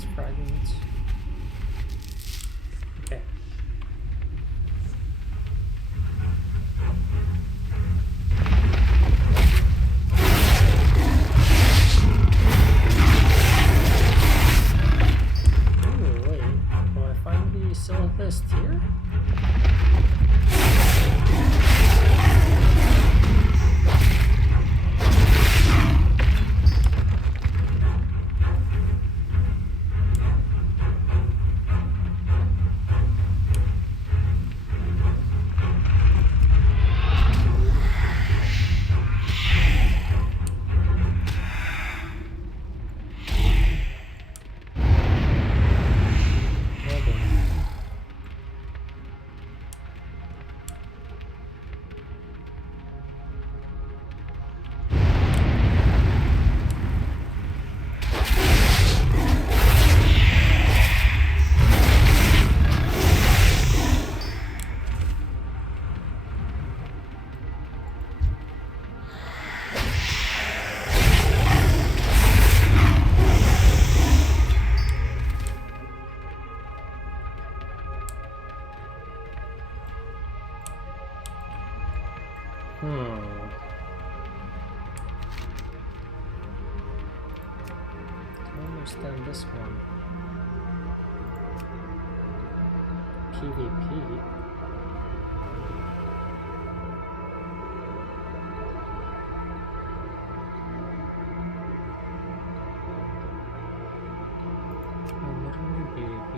Chaos fragments. Okay. Ooh, wait. Will I find the Silithist here? Understand this one. PvP. What do you mean PvP?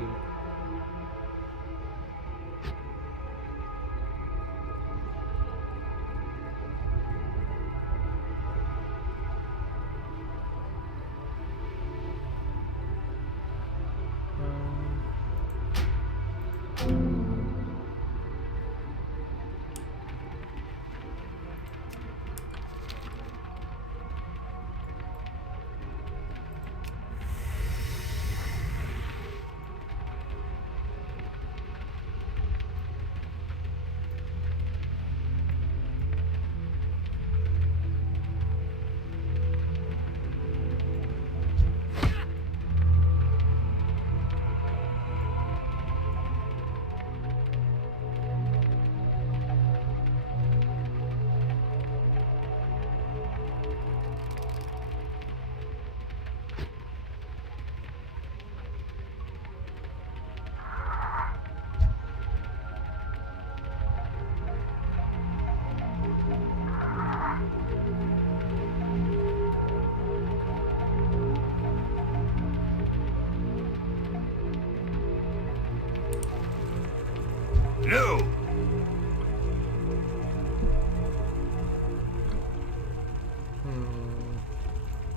No!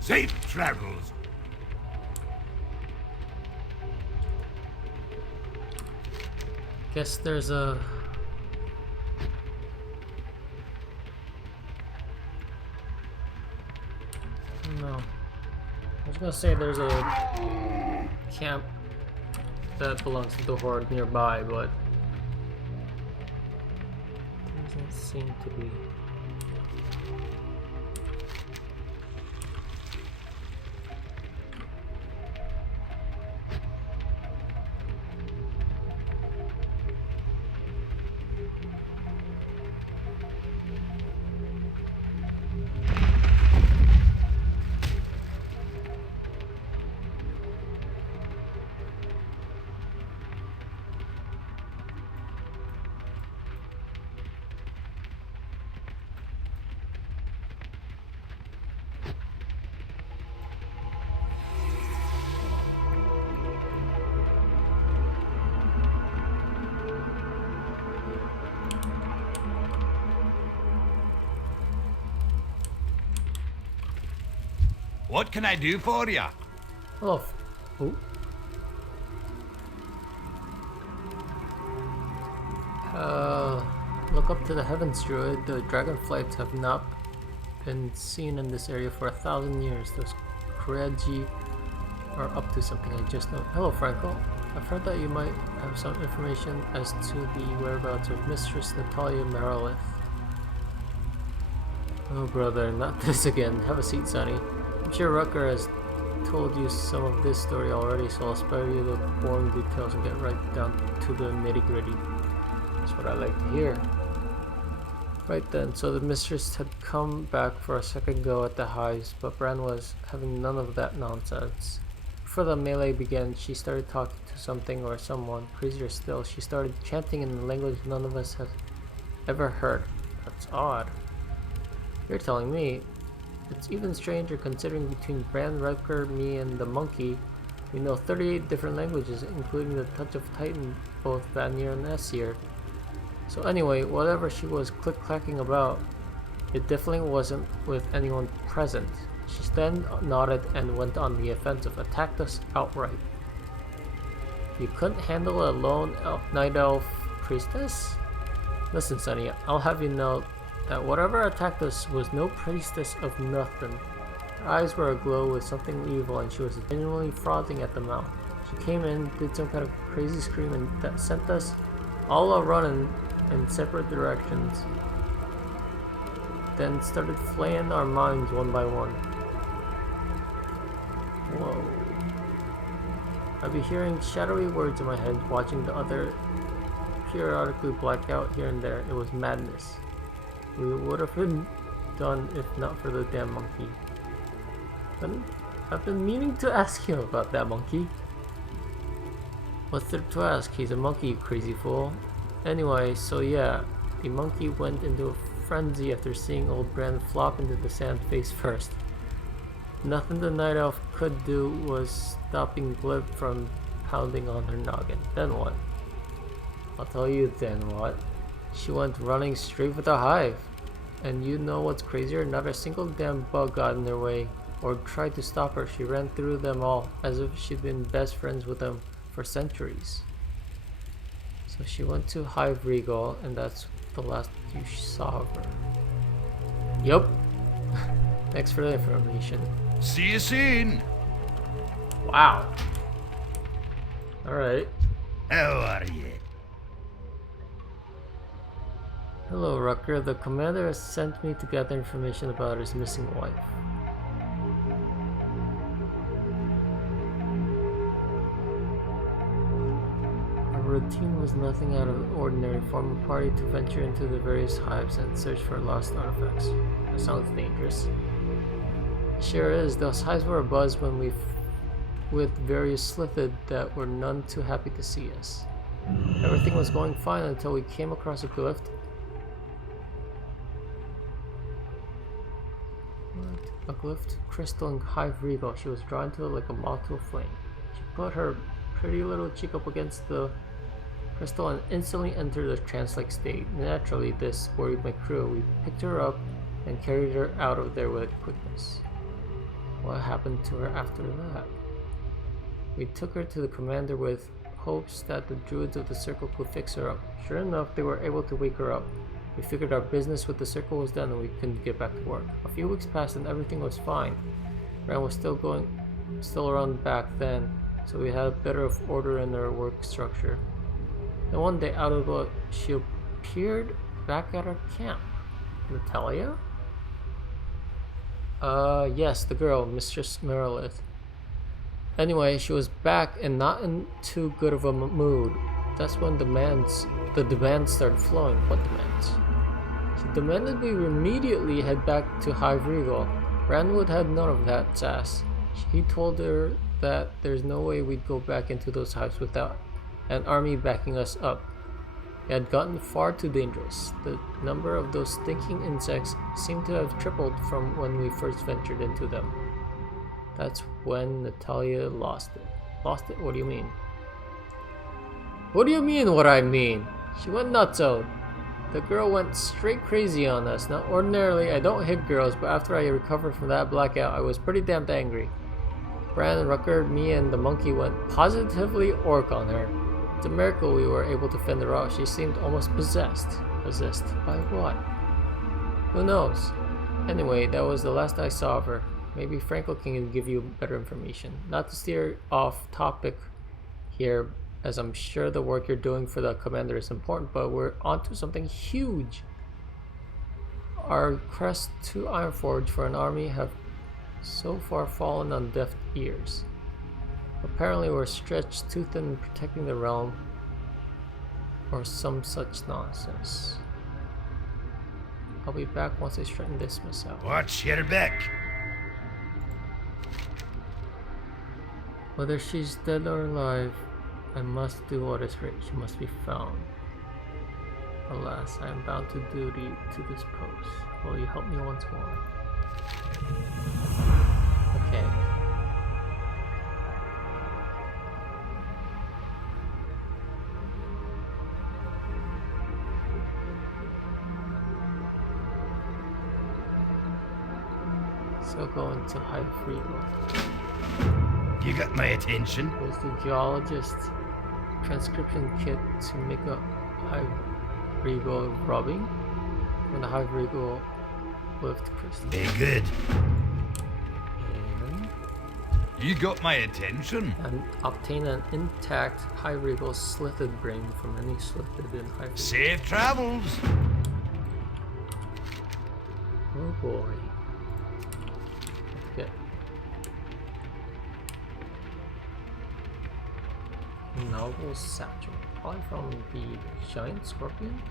Safe travels. Guess there's a... No. I was gonna say there's a camp that belongs to the Horde nearby, but doesn't seem to be. What can I do for you? Oh. Ooh. Look up to the heavens, druid. The dragonflights have not been seen in this area for 1,000 years. Those Kreji are up to something I just know. Hello, Franco. I've heard that you might have some information as to the whereabouts of Mistress Natalia Merilith. Oh, brother, not this again. Have a seat, Sonny. I'm sure Rucker has told you some of this story already, so I'll spare you the boring details and get right down to the nitty-gritty. That's what I like to hear. Right then, so the mistress had come back for a second go at the hives, but Bran was having none of that nonsense. Before the melee began, she started talking to something or someone. Crazier still, she started chanting in a language none of us have ever heard. That's odd. You're telling me. It's even stranger considering between Bran, Rutger, me, and the monkey, we know 38 different languages, including the Touch of Titan, both Vanir and Aesir. So anyway, whatever she was click-clacking about, it definitely wasn't with anyone present. She then nodded and went on the offensive, attacked us outright. You couldn't handle a lone night elf priestess? Listen, Sonny, I'll have you know that whatever attacked us was no priestess of nothing. Her eyes were aglow with something evil and she was genuinely frothing at the mouth. She came in, did some kind of crazy scream, and that sent us all a-running in separate directions. Then started flaying our minds one by one. Whoa. I'd be hearing shadowy words in my head, watching the other periodically black out here and there. It was madness. We would have been done if not for the damn monkey. But I've been meaning to ask you about that monkey. What's there to ask? He's a monkey, you crazy fool. Anyway, so yeah, the monkey went into a frenzy after seeing old Bran flop into the sand face first. Nothing the night elf could do was stopping Glib from pounding on her noggin. Then what? I'll tell you then what. She went running straight for the hive. And you know what's crazier? Not a single damn bug got in their way or tried to stop her. She ran through them all as if she'd been best friends with them for centuries. So she went to Hive Regal, and that's the last you saw of her. Yup. Thanks for the information. See you soon. Wow. Alright. How are you? Hello, Rucker. The commander has sent me to gather information about his missing wife. Our routine was nothing out of the ordinary. Form a party to venture into the various hives and search for lost artifacts. That sounds dangerous. Sure is. Those hives were abuzz when with various slithid that were none too happy to see us. Everything was going fine until we came across a glyph. A glyphed crystal in Hive Regal. She was drawn to it like a moth to a flame. She put her pretty little cheek up against the crystal and instantly entered a trance-like state. Naturally, this worried my crew. We picked her up and carried her out of there with quickness. What happened to her after that? We took her to the commander with hopes that the druids of the circle could fix her up. Sure enough, they were able to wake her up. We figured our business with the circle was done and we couldn't get back to work. A few weeks passed and everything was fine. Bran was still around back then, so we had a better of order in our work structure. Then one day, out of the blue, she appeared back at our camp. Natalia? Yes, the girl, Mistress Merilith. Anyway, she was back and not in too good of a mood. That's when the demands started flowing. What demands? She demanded we immediately head back to Hive Regal. Ranwood had none of that sass. He told her that there's no way we'd go back into those hives without an army backing us up. It had gotten far too dangerous. The number of those stinking insects seemed to have tripled from when we first ventured into them. That's when Natalia lost it. Lost it? What do you mean? What do you mean what I mean? She went nutso. The girl went straight crazy on us. Now ordinarily I don't hit girls, but after I recovered from that blackout I was pretty damn angry. Bran, Rucker, me and the monkey went positively orc on her. It's a miracle we were able to fend her off. She seemed almost possessed. Possessed by what? Who knows? Anyway, that was the last I saw of her. Maybe Franco can give you better information. Not to steer off topic here, as I'm sure the work you're doing for the commander is important, but we're onto something huge. Our crest to Ironforge for an army have So far fallen on deaf ears. Apparently we're stretched too thin in protecting the realm, or some such nonsense. I'll be back once I straighten this mess out. Watch your back. Whether she's dead or alive, I must do what is right. She must be found. Alas, I am bound to duty to this post. Will you help me once more? Okay. So go into High Regal. You got my attention. There's the geologist transcription kit to make a High Regal rubbing from the High Regal lift crystal. Very good. And You got my attention. obtain an intact High Regal slitted brain from any slitted in High Regal. Safe travels. Oh boy. Okay. Novel satchel. Probably from the giant scorpion?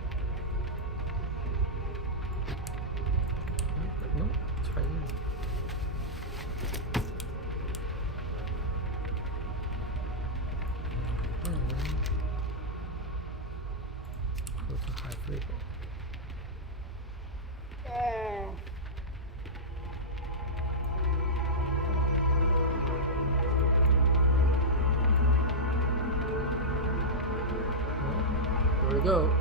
No, it's right here. Go to High Regal. Here we go.